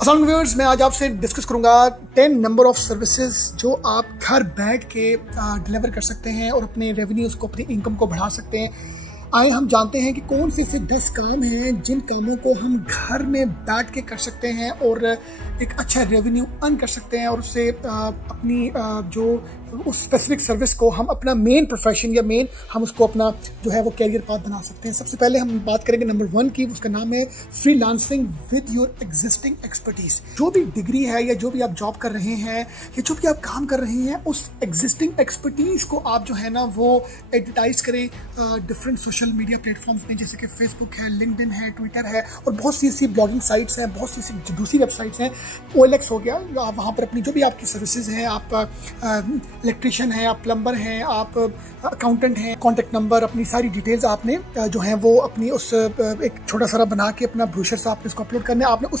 अस्सलाम व्यूअर्स, मैं आज आपसे डिस्कस करूंगा 10 नंबर ऑफ सर्विसेज जो आप घर बैठ के डिलीवर कर सकते हैं और अपने रेवेन्यूज को, अपनी इनकम को बढ़ा सकते हैं। आए हम जानते हैं कि कौन से ऐसे 10 काम हैं जिन कामों को हम घर में बैठ के कर सकते हैं और एक अच्छा रेवेन्यू अर्न कर सकते हैं और उससे अपनी जो उस स्पेसिफिक सर्विस को हम अपना मेन प्रोफेशन या मेन हम उसको अपना जो है वो कैरियर पाथ बना सकते हैं। सबसे पहले हम बात करेंगे नंबर 1 की, उसका नाम है freelancing with your existing expertise. जो भी डिग्री है या जो भी आप जॉब कर रहे हैं या जो भी आप काम कर रहे हैं, उस एग्जिस्टिंग एक्सपर्टीज को आप जो है ना वो एडवर्टाइज करें डिफरेंट सोशल मीडिया प्लेटफॉर्म्स में, जैसे कि फेसबुक है, लिंक्डइन है, ट्विटर है और बहुत सी ऐसी ब्लॉगिंग साइट्स हैं, बहुत सी ऐसी दूसरी वेबसाइट्स हैं। OLX हो गया, आप वहाँ पर अपनी जो भी आपकी सर्विसेज हैं, आप इलेक्ट्रिशियन है, आप प्लम्बर हैं, आप अकाउंटेंट हैं, कॉन्टैक्ट नंबर, अपनी सारी डिटेल्स आपने जो है वो अपनी उस एक छोटा सा बना के अपना ब्रोशर से आपने इसको अपलोड करना है। आपने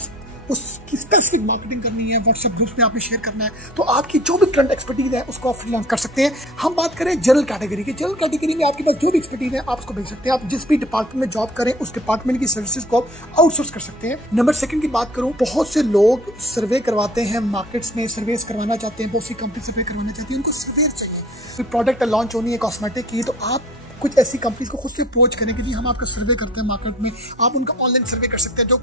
उसकी स्पेसिफिक मार्केटिंग करनी है, व्हाट्सएप ग्रुप्स में आपने शेयर करना है। तो आपकी जो भी करंट एक्सपर्टीज है उसको आप फ्रीलांस कर सकते हैं। हम बात करें जनरल कैटेगरी की। जनरल कैटेगरी में आपके पास जो भी एक्सपर्टीज है आप उसको भेज सकते हैं। आप जिस भी डिपार्टमेंट में जॉब करें उस डिपार्टमेंट की सर्विसेज को आप आउटसोर्स कर सकते हैं। नंबर 2 की बात करूं, बहुत से लोग सर्वे करवाते हैं, मार्केट्स में सर्वेस करवाना चाहते हैं, बहुत सी कंपनी सर्वे करवाना चाहती है, उनको सर्वेयर चाहिए। कोई प्रोडक्ट लॉन्च होनी है कॉस्मेटिक की, तो आप कुछ ऐसी कंपनीज को खुद से अप्रोच करें कि जी हम आपका सर्वे करते हैं मार्केट में, आप उनका ऑनलाइन सर्वे कर सकते हैं। जो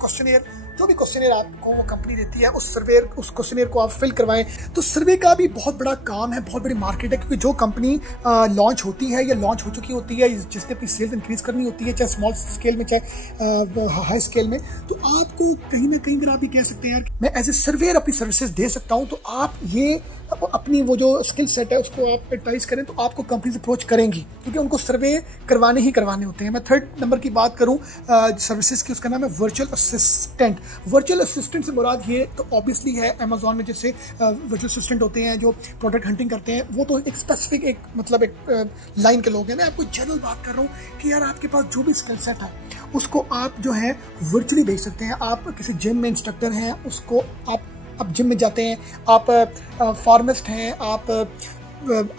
भी क्वेश्चनियर आपको वो कंपनी देती है, उस क्वेश्चनियर को आप फिल करवाएं। तो सर्वे का भी बहुत बड़ा काम है, बहुत बड़ी मार्केट है, क्योंकि जो कंपनी लॉन्च होती है या लॉन्च हो चुकी होती है, जिसने अपनी सेल्स इंक्रीज करनी होती है, चाहे स्मॉल स्केल में चाहे हाई स्केल में, तो आपको कहीं ना कहीं अगर आप भी कह सकते हैं यार मैं एज ए सर्वेयर अपनी सर्विसेज दे सकता हूं, तो आप ये अपनी वो जो स्किल सेट है उसको आप एडवर्टाइज करें तो आपको कंपनीज अप्रोच करेंगी, क्योंकि उनको सर्वे करवाने होते हैं। मैं 3rd नंबर की बात करूं सर्विसेज की, उसका नाम है वर्चुअल असिस्टेंट। वर्चुअल असिस्टेंट से मुराद ये तो ऑब्वियसली है अमेजॉन में जैसे वर्चुअल असिस्टेंट होते हैं जो प्रोडक्ट हंटिंग करते हैं, वो तो एक स्पेसिफिक एक लाइन के लोग हैं। मैं आपको जनरल बात कर रहा हूँ कि यार आपके पास जो भी स्किल सेट है उसको आप जो है वर्चुअली भेज सकते हैं। आप किसी जिम में इंस्ट्रक्टर हैं, उसको आप जिम में जाते हैं, आप फार्मिस्ट हैं, आप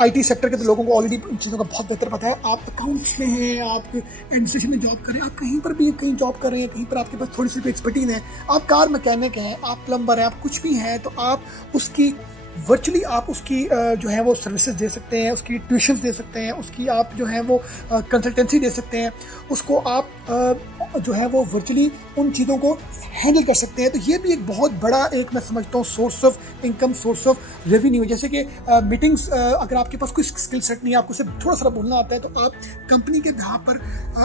IT सेक्टर के तो लोगों को ऑलरेडी इन चीज़ों का बहुत बेहतर पता है। आप अकाउंट्स में हैं, आप एडमिनिस्ट्रेशन में जॉब कर रहे हैं, आप कहीं पर भी कहीं जॉब कर रहे हैं, कहीं पर आपके पास थोड़ी सी एक्सपर्टीज है, आप कार मैकेनिक हैं, आप प्लम्बर हैं, आप कुछ भी हैं, तो आप उसकी वर्चुअली आप उसकी जो है वो सर्विसेज दे सकते हैं, उसकी ट्यूशन्स दे सकते हैं, उसकी आप जो है वो कंसल्टेंसी दे सकते हैं, उसको आप जो है वो वर्चुअली उन चीज़ों को हैंडल कर सकते हैं। तो ये भी एक बहुत बड़ा एक मैं समझता हूँ source of income, source of revenue. जैसे कि मीटिंग्स, अगर आपके पास कोई स्किल सेट नहीं है, आपको सिर्फ थोड़ा सा बोलना आता है, तो आप कंपनी के बिहाफ पर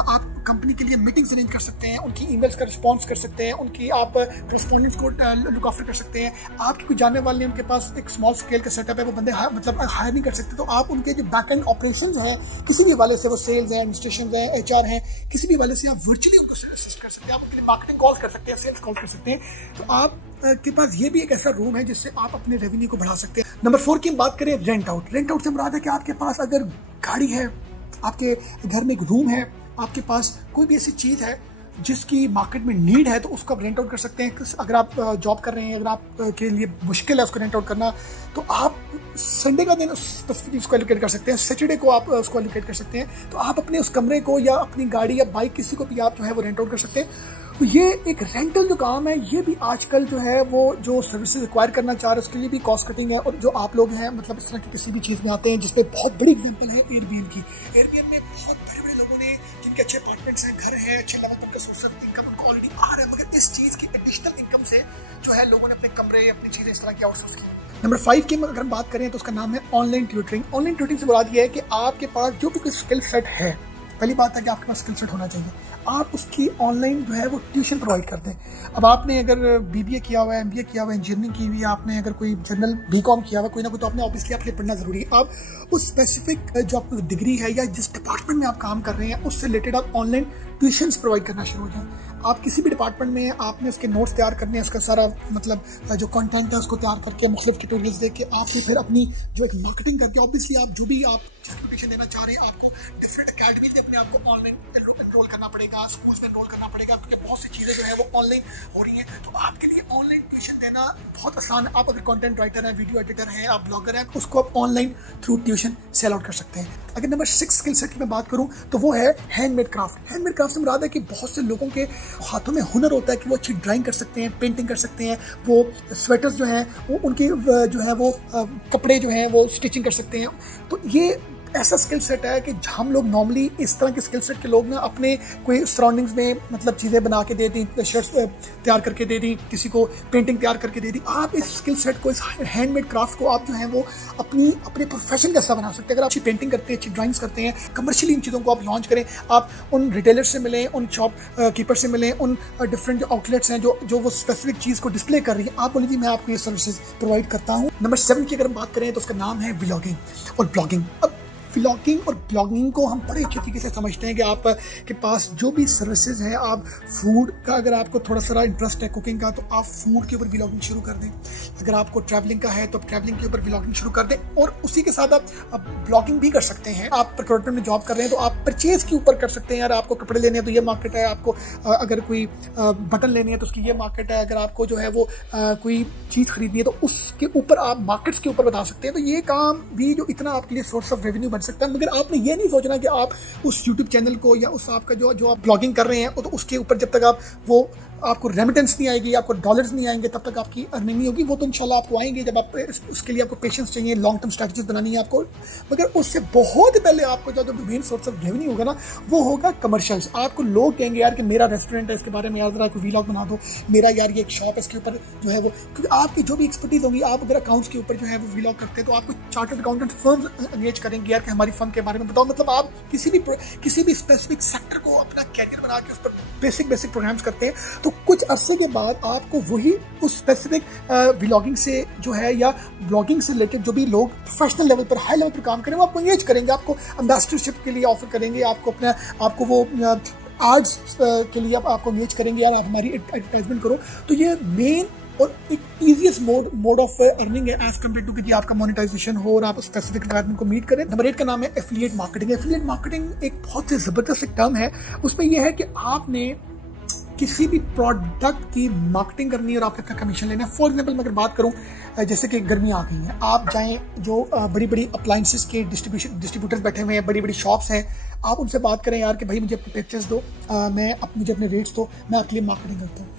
आप कंपनी के लिए मीटिंग्स अरेंज कर सकते हैं, उनकी ईमेल्स का रिस्पॉन्स कर सकते हैं, उनकी आप रिस्पॉन्डेंट्स को लुक आफ्टर कर सकते हैं। आपकी कोई जानने वाले उनके पास एक स्मॉल स्केल का सेटअप है, वो बंदे मतलब हायर नहीं कर सकते, तो आप उनके जो बैक एंड ऑपरेशंस हैं, किसी भी वाले से, वो सेल्स हैं, एडमिनिस्ट्रेशन हैं, HR हैं, किसी भी वाले से आप वर्चुअली उनको असिस्ट कर सकते हैं। आप उनके लिए मार्केटिंग कॉल कर सकते हैं, सेल्स कॉल कर सकते हैं। तो आप के पास ये भी एक ऐसा रूम है जिससे आप अपने रेवेन्यू को बढ़ा सकते हैं। नंबर 4 की बात करें, रेंट आउट। रेंट आउट से मुराद है कि आपके पास अगर गाड़ी है, आपके घर में एक रूम है, आपके पास कोई भी ऐसी चीज़ है जिसकी मार्केट में नीड है, तो उसको आप रेंट आउट कर सकते हैं। अगर आप जॉब कर रहे हैं, अगर आप के लिए मुश्किल है उसको रेंट आउट करना, तो आप संडे का दिन स्पेसिफिकली उसको एलोकेट कर सकते हैं, सैटरडे को आप उसको एलोकेट कर सकते हैं। तो आप अपने उस कमरे को या अपनी गाड़ी या बाइक किसी को भी आप जो है वो रेंट आउट कर सकते हैं। तो ये एक रेंटल जो काम है, ये भी आजकल जो है वो जो सर्विसेज एक्वायर करना चाह रहे हैं उसके लिए भी कॉस्ट कटिंग है। और जो आप लोग हैं मतलब इस तरह की किसी भी चीज़ में आते हैं, जिसपे बहुत बड़ी एग्जाम्पल है एयरबीएन की। एयरबीएन में बहुत बड़े लोगों ने, जिनके अच्छे अपार्टमेंट्स हैं, घर है, अच्छे लेवल पर सोर्स ऑफ इनकम उनको ऑलरेडी आ रहा है, मगर इस चीज़ की एडिशनल इनकम से जो है लोगों ने अपने कमरे, अपनी चीज़ें इस तरह की आउटसोर्स की। नंबर 5 की अगर हम बात करें तो उसका नाम है ऑनलाइन ट्यूटरिंग। ऑनलाइन ट्यूटरिंग से मुराद ये है कि आपके पास जो भी कोई स्किल सेट है, पहली बात है कि आपके पास स्किल सेट होना चाहिए, आप उसकी ऑनलाइन जो है वो ट्यूशन प्रोवाइड कर दें। अब आपने अगर BBA किया हुआ है, MBA किया हुआ है, इंजीनियरिंग की हुई है, आपने अगर कोई जनरल BCom किया हुआ है, कोई ना कोई, तो आपने ऑब्वियसली आपके लिए पढ़ना जरूरी है। आप उस स्पेसिफिक जो आपकी डिग्री है या जिस डिपार्टमेंट में आप काम कर रहे हैं उससे रिलेटेड आप ऑनलाइन ट्यूशंस प्रोवाइड करना शुरू हो जाए। आप किसी भी डिपार्टमेंट में आपने उसके नोट्स तैयार करने हैं, उसका सारा मतलब जो कंटेंट है उसको तैयार करके मुख्तलिफ ट्यूटोरियल्स देख के आपने फिर अपनी जो एक मार्केटिंग करके, ऑब्वियसली आप जो भी आप जिस ट्यूशन देना चाह रहे हैं, आपको डिफरेंट अकेडमी से अपने आपको ऑनलाइन एनरोल करना पड़ेगा, स्कूल्स में एनरोल करना पड़ेगा, क्योंकि बहुत सी चीज़ें जो है वो ऑनलाइन हो रही हैं। तो आपके लिए ऑनलाइन ट्यूशन देना ना बहुत आसान है। आप अगर कंटेंट राइटर हैं, वीडियो एडिटर हैं, आप ब्लॉगर हैं, उसको आप online through tuition sell out कर सकते हैं। अगर नंबर 6 स्किल सेट की मैं बात करूं तो वो है हैंडमेड क्राफ्ट। हैंडमेड क्राफ्ट से मुराद है कि बहुत से लोगों के हाथों में हुनर होता है कि वो अच्छी ड्राइंग कर सकते हैं, पेंटिंग कर सकते हैं, वो स्वेटर्स जो हैं वो उनकी जो है वो कपड़े जो हैं वो स्टिचिंग कर सकते हैं। तो ये ऐसा स्किल सेट है कि हम लोग नॉर्मली इस तरह के स्किल सेट के लोग ना अपने कोई सराउंडिंग्स में मतलब चीज़ें बना के दे दी, शर्ट्स तैयार करके दे दी, किसी को पेंटिंग तैयार करके दे दी। आप इस स्किल सेट को, इस हैंडमेड क्राफ्ट को आप जो है वो अपने प्रोफेशन का हिस्सा बना सकते हैं। अगर आप अच्छी पेंटिंग करते हैं, अच्छी ड्राइंग्स करते हैं, कमर्शियली इन चीज़ों को आप लॉन्च करें, आप उन रिटेलर से मिलें, उन शॉप कीपर से मिलें, उन डिफरेंट जो आउटलेट्स हैं जो वो स्पेसिफिक चीज़ को डिस्प्ले कर रही है, आप बोलिए मैं आपको ये सर्विसेज प्रोवाइड करता हूँ। नंबर 7 की अगर हम बात करें तो उसका नाम है व्लॉगिंग और ब्लॉगिंग। अब व्लॉगिंग और ब्लॉगिंग को हम बड़े अच्छे तरीके से समझते हैं कि आप के पास जो भी सर्विसेज है, आप फूड का अगर आपको थोड़ा सा इंटरेस्ट है कुकिंग का, तो आप फूड के ऊपर व्लॉगिंग शुरू कर दें। अगर आपको ट्रैवलिंग का है तो आप ट्रैवलिंग के ऊपर व्लॉगिंग शुरू कर दें, और उसी के साथ आप ब्लॉगिंग भी कर सकते हैं। आप प्रोक्योरमेंट में जॉब कर रहे हैं तो आप परचेज के ऊपर कर सकते हैं। यार आपको कपड़े लेने हैं तो ये मार्केट है, आपको अगर कोई बटन लेने हैं तो उसकी ये मार्केट है, अगर आपको जो है वो कोई चीज़ खरीदनी है तो उसके ऊपर आप मार्केट्स के ऊपर बता सकते हैं। तो ये काम भी जो इतना आपके लिए सोर्स ऑफ रेवेन्यू बन सकता है। मगर आपने ये नहीं सोचना कि आप उस यूट्यूब चैनल को या उस आपका जो आप ब्लॉगिंग कर रहे हैं तो उसके ऊपर जब तक आपको रेमिटेंस नहीं आएगी, आपको डॉलर्स नहीं आएंगे, तब तक आपकी अर्निंग नहीं होगी। वो तो इंशाल्लाह आपको आएंगे जब आप उसके लिए आपको पेशेंस चाहिए, लॉन्ग टर्म स्ट्रैटेजीज बनानी है आपको। मगर उससे बहुत पहले आपको जो मेन सोर्स ऑफ रेवेन्यू होगा ना, वो होगा कमर्शियल्स। आपको लोग कहेंगे यार कि मेरा रेस्टोरेंट है, इसके बारे में यार जरा कोई व्लॉग बना दो, मेरा यार ये एक शॉप है, इसके ऊपर जो है वो, क्योंकि आपकी जो भी एक्सपर्टीज होगी, आप अगर अकाउंट्स के ऊपर जो है वो व्लॉग करते हैं तो आपको चार्टर्ड अकाउंटेंट फर्म एंगेज करेंगे यार कि हमारी फर्म के बारे में बताओ। मतलब आप किसी भी स्पेसिफिक सेक्टर को अपना कैरियर बना के उस पर बेसिक प्रोग्राम्स करते हैं, तो कुछ अरसे के बाद आपको वही उस स्पेसिफिक व्लॉगिंग से जो है या ब्लॉगिंग से रिलेटेड जो भी लोग प्रोफेशनल लेवल पर, हाई लेवल पर काम करें, वो आपको एंगेज करेंगे, आपको एम्बेसडरशिप के लिए ऑफर करेंगे, आपको वो आर्ट्स के लिए आपको एंगेज करेंगे, यार आप हमारी एडवर्टाइजमेंट करो। तो ये मेन और एक ईजीएस्ट मोड ऑफ अर्निंग है एज कम्पेयर टू कि आपका मोनेटाइजेशन हो और आप स्पेसिफिक रिक्वायरमेंट को मीट करें। नंबर 8 का नाम है एफिलिएट मार्केटिंग। एफिलिएट मार्केटिंग एक बहुत ही जबरदस्त टर्म है। उसमें यह है कि आपने किसी भी प्रोडक्ट की मार्केटिंग करनी है और आपका कमीशन लेना है। फॉर एग्जाम्पल मैं अगर बात करूं, जैसे कि गर्मियाँ आ गई हैं, आप जाएं जो बड़ी बड़ी अप्लाइंसेस के डिस्ट्रीब्यूटर्स बैठे हुए हैं, बड़ी बड़ी शॉप्स हैं, आप उनसे बात करें यार कि भाई मुझे अपने पिक्चर्स दो, मुझे अपने रेट्स दो, मैं आपके लिए मार्केटिंग करता हूँ।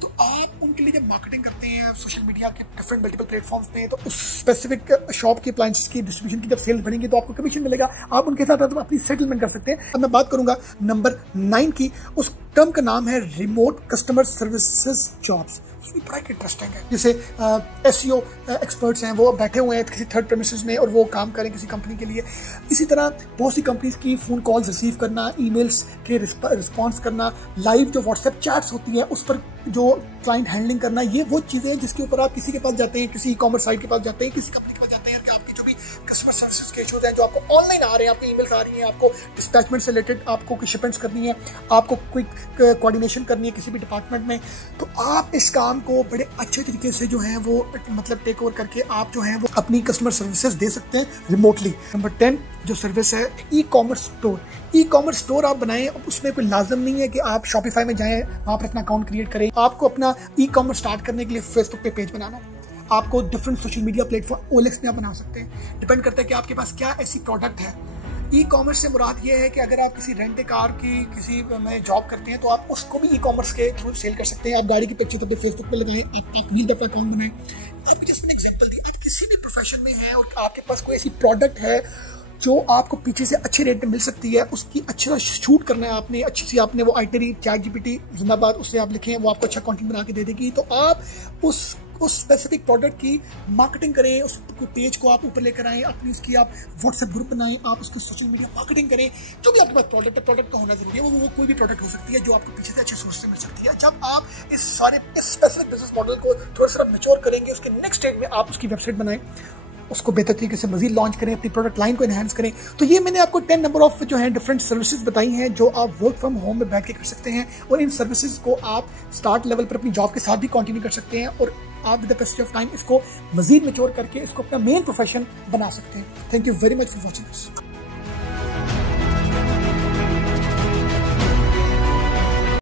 तो आप उनके लिए जब मार्केटिंग करते हैं सोशल मीडिया के डिफरेंट मल्टीपल प्लेटफॉर्म्स पे, तो उस स्पेसिफिक शॉप की अप्लायंसेस की डिस्ट्रीब्यूशन की जब सेल्स बढ़ेंगी तो आपको कमीशन मिलेगा, आप उनके साथ अपनी सेटलमेंट कर सकते हैं। अब मैं बात करूंगा नंबर 9 की। उस टर्म का नाम है रिमोट कस्टमर सर्विसेज जॉब्स। ये भी बड़ा इंटरेस्टिंग है। जैसे एसईओ एक्सपर्ट्स हैं, वो बैठे हुए हैं किसी थर्ड प्रेमिसेस में और वो काम करें किसी कंपनी के लिए। इसी तरह बहुत सी कंपनीज की फोन कॉल्स रिसीव करना, ईमेल्स के रिस्पॉन्स करना, लाइव जो व्हाट्सएप चैट्स होती है उस पर जो क्लाइंट हैंडलिंग करना, ये वो चीज़ें हैं जिसके ऊपर आप किसी के पास जाते हैं, किसी ई कॉमर्स साइट के पास जाते हैं, किसी कंपनी के पास जाते हैं कि आपकी जो भी कस्टमर सर्विसेज के इशूज हैं जो आपको ऑनलाइन आ रहे हैं, आपको ईमेल्स आ रही हैं, आपको डिस्पैचमेंट से रिलेटेड आपको कोई शिपमेंट्स करनी है, आपको क्विक कोऑर्डिनेशन करनी है किसी भी डिपार्टमेंट में, तो आप इस काम को बड़े अच्छे तरीके से जो है वो मतलब टेक ओवर करके आप जो है वो अपनी कस्टमर सर्विसेज दे सकते हैं रिमोटली। नंबर 10 जो सर्विस है e commerce store. E commerce store आप बनाएं, उसमें कोई लाजम नहीं है कि आप शॉपिफाई में जाएं, वहाँ पर अपना अकाउंट क्रिएट करें। आपको अपना ई कॉमर्स स्टार्ट करने के लिए फेसबुक पे पेज बनाना है, आपको different social media platform OLX में आप बना सकते हैं। डिपेंड करता है कि आपके पास क्या ऐसी प्रोडक्ट है। ई कॉमर्स से मुराद ये है कि अगर आप किसी रेंट कार की किसी में जॉब करते हैं तो आप उसको भी ई कॉमर्स के थ्रू सेल कर सकते हैं। आप गाड़ी की पिक्चर अपने फेसबुक पे लगाएं, आप अपनी अकाउंट बनाएं। आपको जिसमें एग्जांपल दी, आप किसी भी प्रोफेशन में हैं और आपके पास कोई ऐसी प्रोडक्ट है जो आपको पीछे से अच्छे रेट में मिल सकती है, उसकी अच्छा शूट करना है आपने, अच्छी सी आपने वो आइटनरी ChatGPT जिंदाबाद उससे आप लिखें, वो आपको अच्छा कंटेंट बना के दे देगी। तो आप उस स्पेसिफिक प्रोडक्ट की मार्केटिंग करें, उस पेज को आप ऊपर लेकर आएं, अपनी उसकी आप व्हाट्सएप ग्रुप बनाएं, आप उसको सोशल मीडिया मार्केटिंग करें। जो भी आपके पास प्रोडक्ट है, प्रोडक्ट तो होना जरूरी है, वो कोई भी प्रोडक्ट हो सकती है जो आपको पीछे से अच्छे सोर्स से मिल सकती है। जब आप इस स्पेसिफिक बिजनेस मॉडल को थोड़ा सा मैच्योर करेंगे, उसके नेक्स्ट स्टेज में आप उसकी वेबसाइट बनाएं, उसको बेहतर तरीके से मजीद लॉन्च करें, अपनी प्रोडक्ट लाइन को एनहांस करें। तो ये मैंने आपको 10 नंबर ऑफ जो है डिफरेंट सर्विसेज बताई हैं जो आप वर्क फ्रॉम होम में बैठ के कर सकते हैं, और इन सर्विसेज को आप स्टार्ट लेवल पर अपनी जॉब के साथ भी कंटिन्यू कर सकते हैं, और आप with the passage of time इसको मजीद मैच्योर करके इसको अपना मेन प्रोफेशन बना सकते हैं। Thank you very much for watching this.